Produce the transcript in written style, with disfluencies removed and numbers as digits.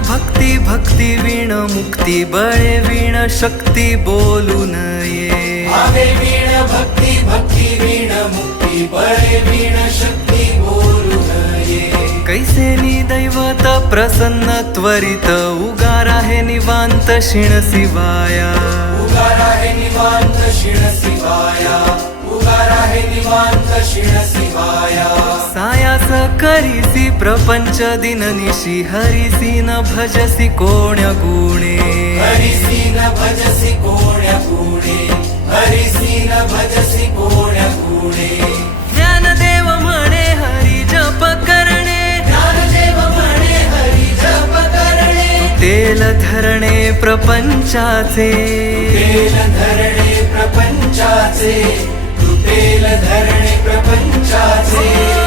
भक्ती भक्ती वीण मुक्ती बळे वीण शक्ती बोलू नये भावे वीण भक्ती भक्ती वीण मुक्ती बळे वीण शक्ती बोलू नये कैसे दैवत प्रसन्न त्वरित उगार आहे निवांत शिण शिवाया उगार आहे निवांत शिण शिवाया उगार आहे निवांत शिण शिवाया सायास करीसी प्रपंच दिननिशी हरिसी न भजसी कोण्या गुणे हरिसी न भजसी कोण्या गुणे हरिसी न भजसी कोण्या गुणे ज्ञानदेव म्हणे हरी जप करणे ज्ञानदेव म्हणे हरी जप करणे तेल धरणे प्रपंचाचे तेल धरणे प्रपंचाचे तेल धरणे प्रपंचाचे